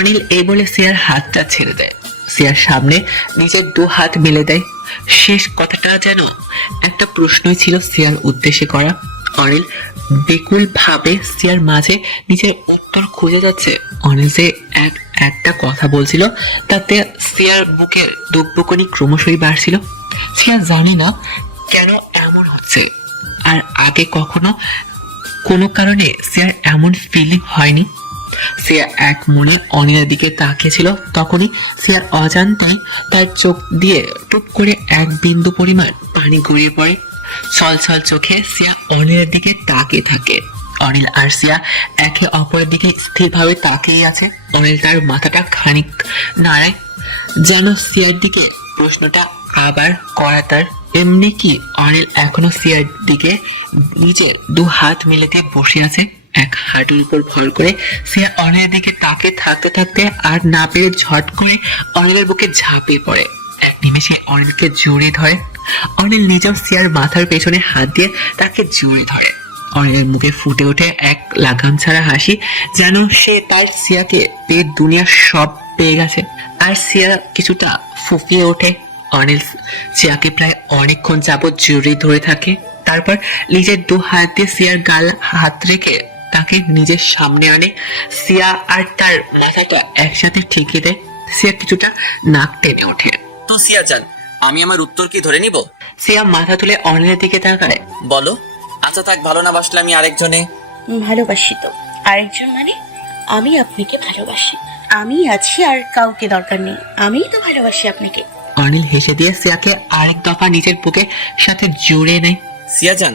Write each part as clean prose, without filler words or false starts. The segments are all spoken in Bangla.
অনিল এই বলে সিয়ার হাতটা ছেড়ে দেয়। সিয়ার সামনে নিজের 2 হাত মেলে দেয়। শেষ কথাটা যেন একটা প্রশ্নই ছিল সিয়ার উদ্দেশ্যে করা। অনিল বেকুল ভাবে সিয়ার মাঝে নিজের উত্তর খুঁজে যাচ্ছে। অনিল যে একটা কথা বলছিল তাতে সিয়ার বুকের দুঃখবুকনি ক্রমশই বাড়ছিল। সিয়া জানি না কেন এমন হচ্ছে, আর আগে কখনো কোনো কারণে সিয়ার এমন ফিলিং হয়নি। সিয়া এক মনে অনিলের দিকে তাকিয়েছিল, তখনই সিয়ার অজান্তেই তার চোখ দিয়ে টুপ করে এক বিন্দু পরিমাণ পানি গড়িয়ে পড়ে। ছলছল চোখে সিয়া অনিলের দিকে তাকিয়ে থাকে। অনিল আর সিয়া একে অপরের দিকে স্থিরভাবে তাকিয়ে আছে। অনিল তার মাথাটা খানিক নাড়ায়, যেন সিয়ার দিকে প্রশ্নটা আবার করা তার। এমনি কি অনিল এখনো সিয়ার দিকে নিজের 2 হাত মেলে দিয়ে বসে আছে। এক হাঁটুর উপর ভর করে সিয়া অনিলের দিকে তাকিয়ে থাকতে থাকতে আর না পেরে ঝট করে অনিলের বুকে ঝাঁপিয়ে পড়ে। এক নিমেষে অনিলকে জড়িয়ে ধরে। অনিল নিজেও সিয়ার মাথার পেছনে হাত দিয়ে তাকে জড়িয়ে ধরে। অনিলের মুখে ফুটে ওঠে এক লাগাম ছাড়া হাসি, যেন সে তার সিয়াকে পেয়ে দুনিয়ার সব পেয়ে গেছে। আর সিয়া কিছুটা ফুফিয়ে ওঠে। অনিল সিয়াকে প্রায় অনেকক্ষণ যাবৎ জড়িয়ে ধরে থাকে। তারপর নিজের 2 হাত দিয়ে সিয়ার গাল হাত রেখে তাকে নিজের সামনে আনে। সিয়া আর তার মাথাটা একসাথে ঠেকে দেয়। সিয়া কিছুটা নাক টেনে ওঠে। তো সিয়া জান, আমি আমার উত্তর কি ধরে নিব? সিয়া মাথা তুলে অনিলের দিকে তাকায়। বলো। আচ্ছা থাক, ভালো না বাসলে আমি আরেকজনে। ভালোবাসি তো। আরেকজন মানে? আমি আপনাকে ভালোবাসি। আমি আছি, আর কাউকে দরকার নেই। আমিই তো ভালোবাসি আপনাকে। অনিল হেসে দিয়ে সিয়াকে আরেক দফা নিজের বুকের সাথে জড়িয়ে নেয়। সিয়া জান,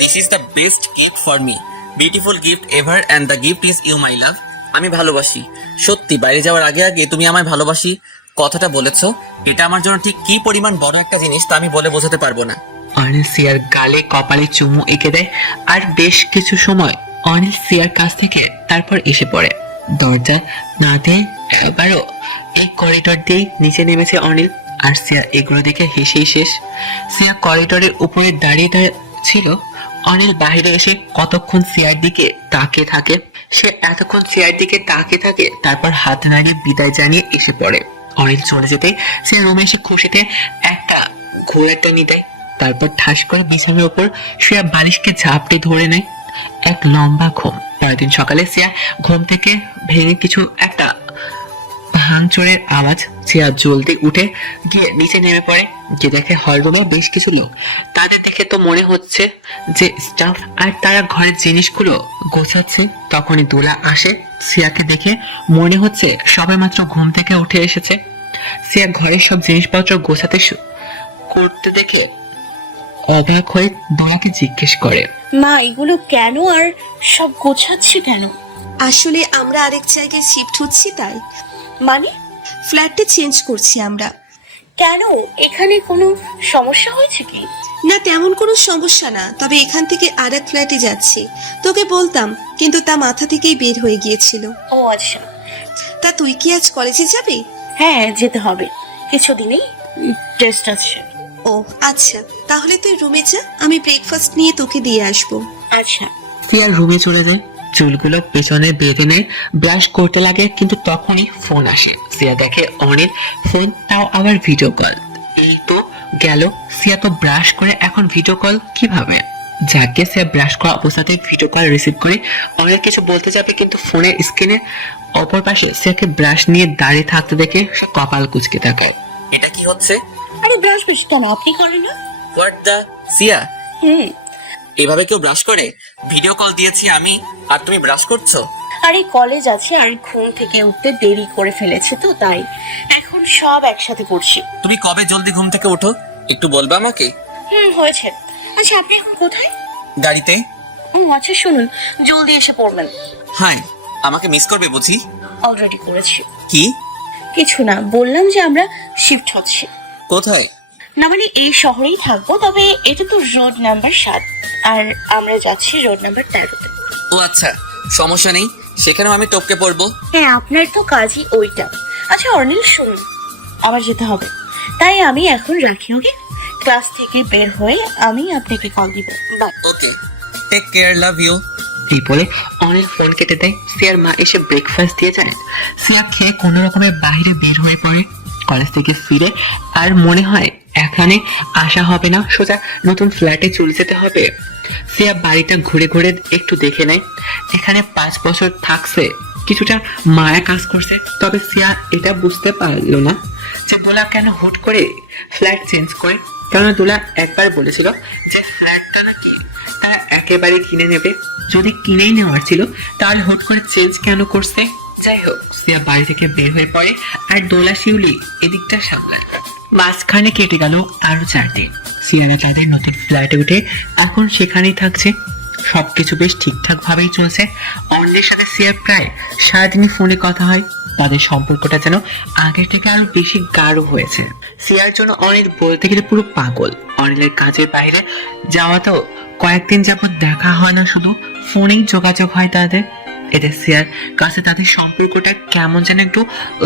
this is the best gift for me, beautiful gift ever, and the gift is you my love. আমি ভালোবাসি। সত্যি বাইরে যাওয়ার আগে আগে তুমি আমায় ভালোবাসি কথাটা বলেছো, এটা আমার জন্য ঠিক কি পরিমাণ বড় একটা জিনিস তা আমি বলে বোঝাতে পারবো না। অনিল সিয়ার গালে কপালে চুমু এঁকে দেয়। আর বেশ কিছু সময় অনিল সিয়ার কাছ থেকে তারপর এসে পড়ে। দরজায় না দিয়ে এবারও এই করিডোর দিয়েই নিচে নেমেছে অনিল। আর সিয়া এগুলো দেখে হেসেই শেষ। সিয়া করিডোরের উপরে দাঁড়িয়ে ছিল। অনিল বাইরে এসে কতক্ষণ সিয়ার দিকে তাকিয়ে থাকে। সে এতক্ষণ সিয়ার দিকে তাকিয়ে থাকে, তারপর হাত নাড়িয়ে বিদায় জানিয়ে এসে পড়ে। অনিল চলে যেতে সিয়া রুমে এসে খুশিতে একটা ঘোড়ার টানি দেয়। তারপর ঠাস করে বিছানার উপর সিয়া বালিশকে ঝাপটে ধরে নেয়। এক লম্বা ঘুম। পরের দিন সকালে সিয়া ঘুম থেকে ভেঙে কিছু একটা ভাঙচুরের আওয়াজ। সিয়া জলদি উঠে গিয়ে নিচে নেমে পড়ে। যে দেখে হল রুমে বেশ কিছু লোক। তাদের দেখে তো মনে হচ্ছে যে স্টাফ, আর তারা ঘরের জিনিসগুলো গোছাচ্ছে। তখনই দোলা আসে। সিয়াকে দেখে মনে হচ্ছে সবে মাত্র ঘুম থেকে উঠে এসেছে। সিয়া ঘরের সব জিনিসপত্র গোছাতে করতে দেখে অবাক হয়ে দোলাকে জিজ্ঞেস করে, মা, এগুলো কেন আর সব গোছাচ্ছে কেন? আসলে আমরা আরেক জায়গায় শিফট হচ্ছি, তাই মানে? ফ্ল্যাটটা চেঞ্জ করছি আমরা। কেন? এখানে কোনো সমস্যা হয়েছে কি? না, তেমন কোনো সমস্যা না, তবে এখান থেকে আরেক ফ্ল্যাটে যাচ্ছি। তোকে বলতাম, কিন্তু তা মাথা থেকেই বের হয়ে গিয়েছিল। ও আচ্ছা। তা তুই কি আজ কলেজে যাবি? হ্যাঁ, যেতে হবে। কিছুদিনেই টেস্ট আছে। ও আচ্ছা, তাহলে তুই রুমে যা, আমি ব্রেকফাস্ট নিয়ে তোকে দিয়ে আসবো। আচ্ছা। সিয়া রুমে চলে যায়। চুলগুলো পেছনে বেঁধে নেয়, ব্রাশ করতে লাগে, কিন্তু তখনই ফোন আসে। সিয়া দেখে অনিল ফোন, তাও আবার ভিডিও কল। এই তো গেল। সিয়া তো ব্রাশ করে এখন ভিডিও কল কিভাবে? যাকে সিয়া ব্রাশ করা অবস্থাতে ভিডিও কল রিসিভ করে অনিল কিছু বলতে যাবে, কিন্তু ফোনের স্ক্রিনে অপর পাশে সিয়াকে ব্রাশ নিয়ে দাঁড়িয়ে থাকতে দেখে সে কপাল কুঁচকে তাকায়। এটা কি হচ্ছে? আরে ব্রাশ বেশি কেন, আপনি করেন না? হোয়াট দ্য সিয়া, হুম। এভাবে কেউ ব্রাশ করে? ভিডিও কল দিয়েছি আমি আর তুমি ব্রাশ করছো? আরে কলেজ আছে, আর ঘুম থেকে উঠতে দেরি করে ফেলেছে তো তাই। এখন সব একসাথে করছি। তুমি কবে জলদি ঘুম থেকে ওঠো একটু বলবে আমাকে? হয়েছে। আচ্ছা, আপনি এখন কোথায়? গাড়িতে। আচ্ছা শুনুন, জলদি এসে পড়বেন। হাই, আমাকে মিস করবে বুঝি? অলরেডি করেছি। কি? কিছু না, বললাম যে আমরা শিফট হচ্ছি। কোথায়? না মানে এই শহরেই থাকবো, তবে এটা তো রোড নাম্বার 7, আর আমরা যাচ্ছি রোড নাম্বার 13-তে। ও আচ্ছা, সমস্যা নেই, সেখানেও আমি টপকে পড়বো। হ্যাঁ, আপনার তো কাজই ওইটা। আচ্ছা অনিল, শুনুন, আবার যেতে হবে, তাই আমি এখন রাখি। ওকে, ক্লাস থেকে বের হয়ে আমি আপনাকে কল দিব। Bye. Okay, take care, love you. এই বলে অনিল ফোন কেটে দেয়। সিয়ার মা এসে ব্রেকফাস্ট দিয়ে যায়। সিয়া খেয়ে কোনো রকমের বাইরে বের হয়ে পড়ে। কলেজ থেকে ফিরে আর মনে হয় এখানে আসা হবে না, সোজা নতুন ফ্ল্যাটে চলে যেতে হবে। সিয়া বাড়িটা ঘুরে ঘুরে একটু দেখে নেয়। এখানে 5 বছর থাকছে, কিছুটা মায়া কাজ করছে। তবে সিয়া এটা বুঝতে পারলো না যে দোলা কেন হুট করে ফ্ল্যাট চেঞ্জ করে। কারণ দোলা একবার বলেছিল যে ফ্ল্যাটটা নাকি তারা একেবারে কিনে নেবে। যদি কিনেই নেওয়ার ছিল তাহলে হুট করে চেঞ্জ কেন করছে? যাই হোক, সিয়া বাড়ি থেকে বের হয়ে পড়ে আর দোলা শিউলি এদিকটা সামলায়। মাঝখানে কেটে গেল আরো 4 দিন। সিয়ারা তাদের নতুন ফ্ল্যাটে উঠে এখন সেখানেই থাকছে। সবকিছু বেশ ঠিকঠাক ভাবেই চলছে। অন্যের সাথে সিয়ার প্রায় সারাদিনই ফোনে কথা হয়। তাদের সম্পর্কটা যেন আগের থেকে আরো বেশি গাঢ় হয়েছে। সিয়ার জন্য অনিল বলতে গেলে পুরো পাগল। অনিলের কাজের বাইরে যাওয়া তো কয়েকদিন যাবত দেখা হয় না, শুধু ফোনেই যোগাযোগ হয় তাদের। এতে সিয়ার কাছে তাদের সম্পর্কটা কেমন যেন একটু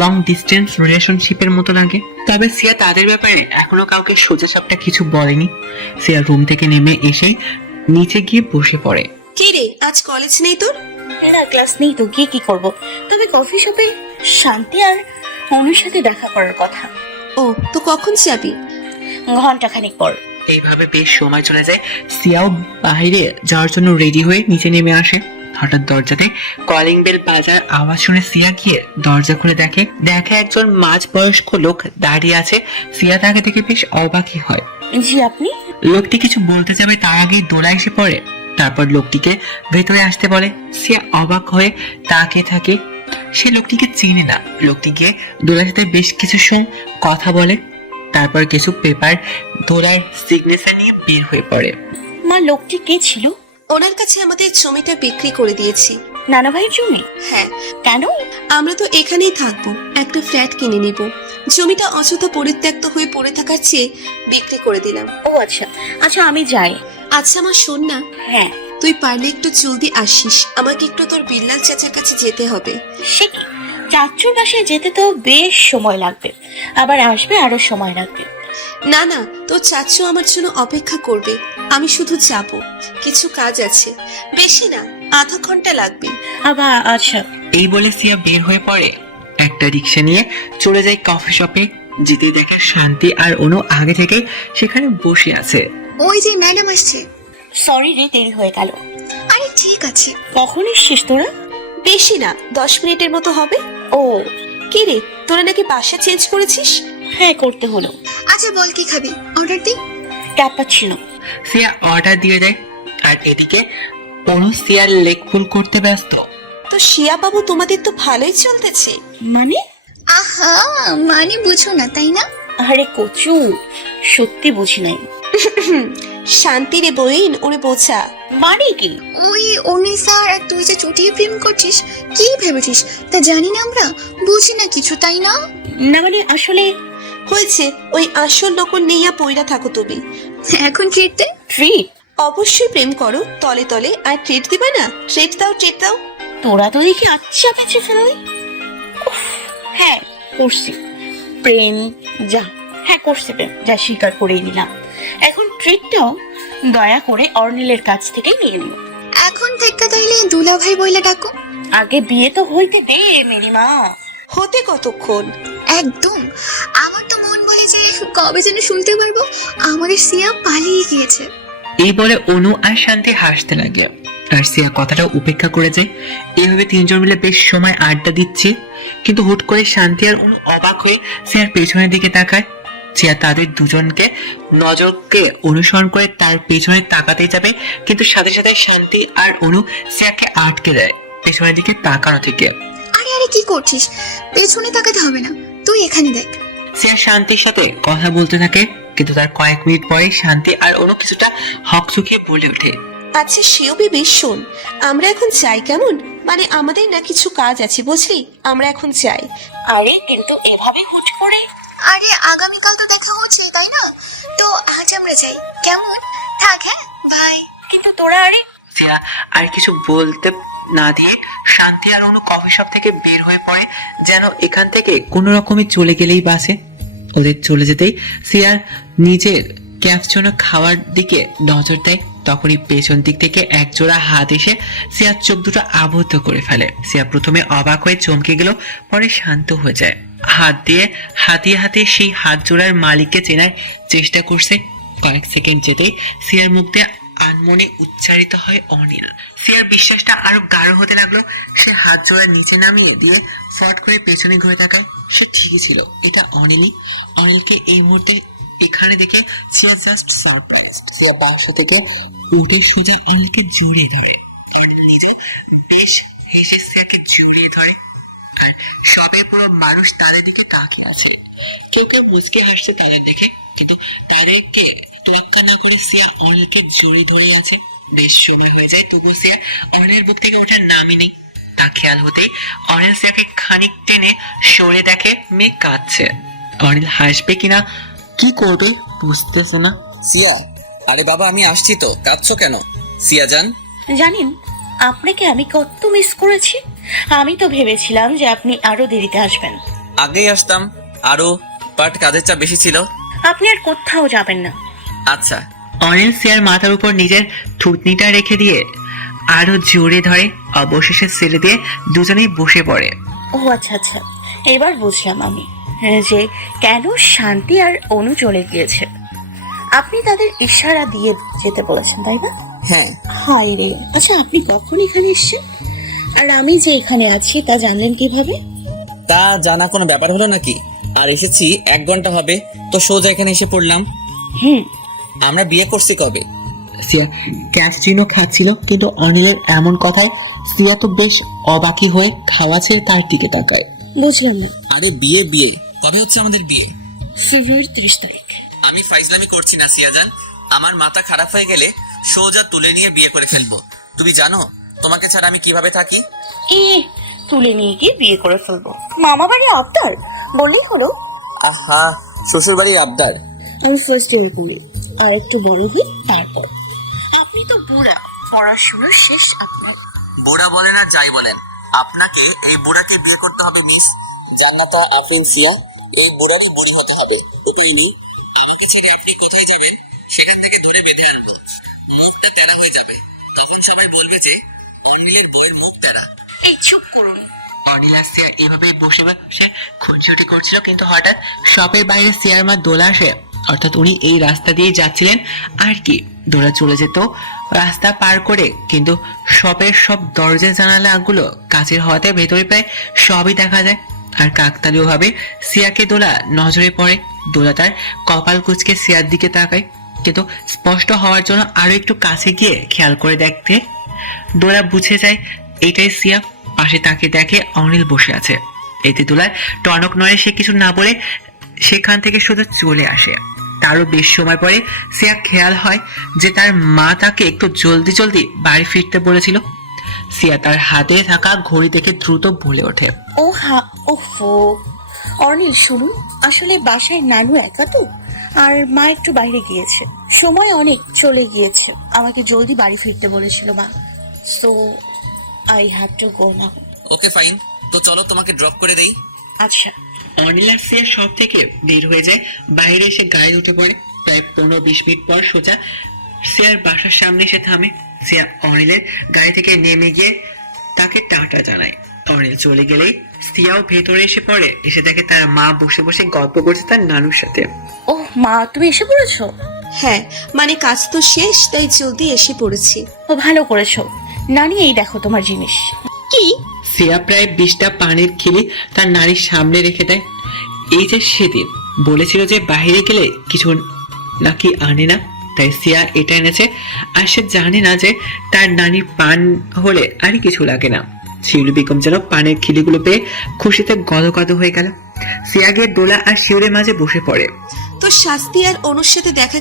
লং ডিস্টেন্স রিলেশনশিপের মতো লাগে। তবে সিয়া তাদের ব্যাপারে এখনো কাউকে সোজা সাপটা কিছু বলেনি। সিয়া রুম থেকে নেমে এসে নিচে গিয়ে বসে পড়ে। কি রে, আজ কলেজ নেই তোর? না, ক্লাস নেই তো গিয়ে কি করব? তবে কফি শপে শান্তি আর অনুর সাথে দেখা করার কথা। ও, তো কখন যাবি? ঘন্টাখানিক পর। এইভাবে বেশ সময় চলে যায়। সিয়াও বাইরে যাওয়ার জন্য রেডি হয়ে নিচে নেমে আসে। হঠাৎ দরজাতে কলিং বেল বাজার আওয়াজ শুনে সিয়া গিয়ে দরজা খুলে দেখে একজন মাঝবয়স্ক লোক দাঁড়িয়ে আছে। সিয়া তাকে দেখে বেশ অবাকই হয়। জি, আপনি? লোকটি কিছু বলতে যাবে তার আগেই দোলা এসে পড়ে। তারপর লোকটিকে ভেতরে আসতে বলে। সিয়া অবাক হয়ে তাকিয়ে থাকে। সে লোকটিকে চেনে না। লোকটি গিয়ে দোলার সাথে বেশ কিছু সময় কথা বলে। তারপর কিছু পেপার দোলার সিগনেচার নিয়ে বের হয়ে পড়ে। মা, লোকটি কে ছিল? ওনার কাছে আমাদের জমিটা বিক্রি করে দিয়েছি। নানা ভাইয়ের জমি? হ্যাঁ। কেন? আমরা তো এখানেই থাকবো, একটা ফ্ল্যাট কিনে নিব। জমিটা অযথা পরিত্যক্ত হয়ে পড়ে থাকার চেয়ে বিক্রি করে দিলাম। ও আচ্ছা আচ্ছা, আমি যাই। আচ্ছা আমার শোন না, হ্যাঁ। তুই পারলে একটু জলদি আসিস, আমাকে একটু তোর বিল্লাল চাচার কাছে যেতে হবে। সে কি, চাচুর বাসায় যেতে তো বেশ সময় লাগবে, আবার আসবে আরো সময় লাগবে। না না, তোর চাচু আমার জন্য অপেক্ষা করবে, আমি শুধু যাব, কিছু কাজ আছে, বেশি না, আধা ঘন্টা লাগবে। আবার আচ্ছা। এই বলে সিয়া বের হয়ে পড়ে। একটা রিক্সা নিয়ে চলে যায় কফি শপে। যেতে দেখে শান্তি আর অনু আগে থেকে সেখানে বসে আছে। ওই যে ম্যাডাম আসছে। সরি রে, দেরি হয়ে গেল। আরে ঠিক আছে। কখন এসছিস তোরা? বেশি না, 10 মিনিটের মতো হবে। ও, কি রে, তোরা নাকি বাসা চেঞ্জ করেছিস? হ্যাঁ করতে হলো। আচ্ছা বল কি খাবি, অর্ডার দি। ক্যাপাচিনো। সিয়া অর্ডার দিয়ে দেয়। আর এদিকে অনু সিয়ার লেগ পুল করতে ব্যস্ত। তো শিয়া বাবু, তোমাদের তো ভালোই চলতেছে। মানে? আহা, মানে বুঝো না তাই না? আরে কচু, সত্যি বুঝি নাই। শান্তি রে বইন, ওরে বোঝা। মানে কি? ওই অনিল স্যার আর তুই যে চটিয়ে প্রেম করছিস, কি ভেবেছিস তা জানি না আমরা, বুঝি না কিছু তাই না? না মানে আসলে হয়েছে, ওই আসল নকল নেইয়া পইরা থাকো তুমি। এখন ট্রিট দে। ট্রিট? অবশ্যই প্রেম করো তলে তলে, আর ট্রিট দিবে না? ট্রিট দাও, ট্রিট দাও। তোরা তো দেখি আচ্ছা পেছে ফেলোই। হ্যাঁ করছি প্রেম, যা। হ্যাঁ করছি প্রেম, যা স্বীকার করেই নিলাম। এখন ট্রিটটাও দয়া করে অর্নিলের কাছ থেকে নিয়ে নিও। এখন থেকে তাইলে দুলা ভাই বইলে ডাকো। আগে বিয়ে তো হইতে দে মেরি মা। হতে কতক্ষণ? একদম, আমার তো মন বলে যে কবে যেন শুনতে পারবো আমাদের সিয়া পালিয়ে গিয়েছে। এই বলে অনু আর শান্তি হাসতে লাগে। আর সিয়া কথাটা উপেক্ষা করে যায়। এইভাবে তিনজন মিলে বেশ সময় আড্ডা দিচ্ছে। কিন্তু হুট করে শান্তি আর অনু অবাক হয়ে সিয়ার পেছনের দিকে তাকায়। সিয়া তাদের দুজনকে নজরকে অনুসরণ করে তার পেছনে তাকাতে যাবে, কিন্তু সাথে সাথে শান্তি আর অনু সিয়াকে আটকে দেয় পেছনের দিকে তাকানো থেকে। আরে আরে কি করছিস, পেছনে তাকাতে হবে না, তুই এখানে দেখ। সিয়া শান্তির সাথে কথা বলতে থাকে, কিন্তু তার কয়েক মিনিট পরে শান্তি আর অনু কিছুটা হকচকিয়ে বলে ওঠে। আচ্ছা সেও বেবি শোন, আমরা এখন চাই কেমন, মানে আমাদের না কিছু কাজ আছে বুঝলি, আমরা এখন চাই। আরে কিন্তু এভাবে হুট করে? আরে আগামীকাল তো দেখা হচ্ছে তাই না, তো আজ আমরা যাই কেমন? থাক, হ্যাঁ বাই। কিন্তু তোরা আরে। সিয়া আর কিছু বলতে না দিয়ে শান্তি আর অনু কফি শপ থেকে বের হয়ে পড়ে, যেন এখান থেকে কোনো রকমে চলে গেলেই বাসে। ওদের চলে যেতেই সিয়ার নিজের ক্যাপচানো খাওয়ার দিকে নজর দেয়। তখনই পেছন দিক থেকে একজোড়া হাত এসে সিয়ার চোখ দুটো আবদ্ধ করে ফেলে। সিয়া প্রথমে অবাক হয়ে চমকে গেল, পরে শান্ত হয়ে যায়। হাত দিয়ে হাতিয়ে হাতিয়ে সেই হাত জোড়ার মালিককে চেনার চেষ্টা করছে। কয়েক সেকেন্ড যেতেই সিয়ার মুখ দিয়ে আনমনে উচ্চারিত হয় অনিল। সিয়ার বিশ্বাসটা আরো গাঢ় হতে লাগলো। সে হাত জোড়া নিচে নামিয়ে দিয়ে ফট করে পেছনে ঘুরে তাকায়। সে ঠিকই ছিল, এটা অনিলই। অনিলকে এই মুহূর্তে এখানে দেখে সিয়া জাস্ট সারপ্রাইজড। সিয়া পাশে থেকে উঠে সোজা অনিলকে জড়িয়ে ধরে। অনিল নিজে বেশ হেসে সিয়াকে জড়িয়ে ধরে। আর সবে পুরো মানুষ তাদের দিকে তাকিয়ে আছে। কেউ কেউ মুচকে হাসছে তাদের দেখে, কিন্তু তাদেরকে তোয়াক্কা না করে সিয়া অনিলকে জড়িয়ে ধরে আছে। বেশ সময় হয়ে যায়, তবু সিয়া অনিলের বুক থেকে ওঠার নামই নেই। তা খেয়াল হতেই অনিল সিয়াকে খানিক টেনে সরে দেখে মেয়ে কাঁদছে। অনিল হাসবে কিনা কি করবে বুঝতেছে না। সিয়া, আরে বাবা আমি আসছি তো, কাঁদছো কেন? সিয়া জান, জানেন আপনাকে আমি কত মিস করেছি। আমি তো ভেবেছিলাম যে আপনি আরো দেরিতে আসবেন। আগেই আসতাম আরো, বাট কাজের চাপ বেশি ছিল। আপনি আর কোথাও যাবেন না। আচ্ছা। অনিল সিয়ার মাথার উপর নিজের থুতনিটা রেখে দিয়ে আরো জোরে ধরে, অবশেষে ছেড়ে দিয়ে দুজনেই বসে পড়ে। ও আচ্ছা আচ্ছা, এবার বুঝলাম আমি যে কেন শান্তি আর অনু চলে গিয়েছে। আপনি তাদের ইশারা দিয়ে যেতে বলেছেন, তাই না? হ্যাঁ। হায় রে, আচ্ছা আপনি কখন এখানে এসেছেন? আর আমি যে এখানে আছি তা জানলেন কিভাবে? তা জানা কোনো ব্যাপার হলো নাকি? আর এসেছি 1 ঘন্টা হবে, তো সোজা এখানে এসে পড়লাম। আমরা বিয়ে করছি কবে? সিয়া ক্যাপচিনো খাচ্ছিল, কিন্তু অনিলের এমন কথায় সিয়া তো বেশ অবাকি হয়ে খাওয়া ছেড়ে তার দিকে তাকায়। বুঝলাম না। আরে বিয়ে বিয়ে কবে হচ্ছে আমাদের বিয়ে? ফেব্রুয়ারি 30 তারিখ। আমি ফাইজলামি করছি না সিয়া জান, আমার মাথা খারাপ হয়ে গেলে সোজা তুলে নিয়ে বিয়ে করে ফেলবো। তুমি জানো তোমাকে ছাড়া আমি কিভাবে থাকি? তুলে নিয়ে গিয়ে বিয়ে করে ফেলবো? মামা বাড়ি আবদার বললেই হলো। আহা, শ্বশুর বাড়ির আবদার? আমি ফার্স্ট ইয়ার পড়ি, আর একটু বড় হই তারপর। আপনি তো বুড়া, পড়াশোনা শেষ আপনার। বুড়া বলেন আর যাই বলেন, আপনাকে এই বুড়াকে বিয়ে করতে হবে মিস জান্নাতা আফরিন সিয়া। এই বুড়ারই বুড়ি হতে হবে, উপায় নেই। আমাকে ছেড়ে আপনি কোথায় যাবেন? সেখান থেকে ধরে বেঁধে আনবো। মুখটা তেরা হয়ে যাবে, তখন সবাই বলবে যে অনিলের বইয়ের মুখ তেরা। এই চুপ করুন। অনিল আর সিয়া এভাবে বসে বসে খুনসুটি করছিল, কিন্তু হঠাৎ শপের বাইরে সিয়ার মা দোলা আসে। অর্থাৎ উনি এই রাস্তা দিয়ে যাচ্ছিলেন আর কি। দোলা চলে যেত রাস্তা পার করে, কিন্তু শপের সব দরজা জানালাগুলো কাচের হওয়াতে ভেতরে প্রায় সবই দেখা যায়। আর কাকতালীয় ভাবে সিয়াকে দোলা নজরে পড়ে। দোলা তার কপাল কুঁচকে সিয়ার দিকে তাকায়, কিন্তু স্পষ্ট হওয়ার জন্য আরো একটু কাছে গিয়ে খেয়াল করে দেখতে দোলা বুঝে যায় এটাই সিয়া। পাশে তাকে দেখে অনিল বসে আছে। এতে দোলার টনক নয়, সে কিছু না বলে সেখান থেকে সোজা চলে আসে। তারও বেশ সময় পরে সিয়া খেয়াল হয় যে তার মা তাকে একটু জলদি জলদি বাড়ি ফিরতে বলেছিল। সিয়া তার হাতে থাকা ঘড়ি দেখে দ্রুত বলে ওঠে, ওফো অনিল শুনুন, আসলে বাসায় নানু একা তো, আর মা একটু বাইরে গিয়েছে, সময় অনেক চলে গিয়েছে। আমাকে জলদি বাড়ি ফিরতে বলেছিল মা, so I have to go now. Okay fine, তো চলো তোমাকে ড্রপ করে দেই। আচ্ছা। অনিল আর সিয়া সব থেকে বের হয়ে যায়, বাইরে এসে গাড়ি উঠে পড়ে। প্রায় 15-20 মিনিট পর সোজা সিয়ার বাসার সামনে এসে থামে। সিয়া অনিলের গাড়ি থেকে নেমে গিয়ে তাকে টাটা জানায়। অনিল চলে গেলেই সিয়াও ভেতরে এসে পড়ে। এসে দেখে তার মা বসে বসে গল্প করছে তার নানুর সাথে। ওহ মা, তুমি এসে পড়েছো? হ্যাঁ, মানে কাজ তো শেষ, তাই জলদি এসে পড়েছি। ও ভালো করেছো। নানি এই দেখো তোমার জিনিস। কি? সিয়া প্রায় 20টা পানির খিলি তার নারীর সামনে রেখে দেয়। এই যে সেদিন বলেছিল যে বাইরে গেলে কিছু নাকি আনে না, তাই সিয়া এটা এনেছে। আর সে জানে না যে তার নানির পান হলে আর কিছু লাগে না। শিউলি বেগম যেন পানের খিলিগুলো পেয়ে খুশিতে গদগদ হয়ে গেল। সিয়া গিয়ে দোলা আর শিউরের মাঝে বসে পড়ে। তো শাস্তি আর অনুর সাথে দেখা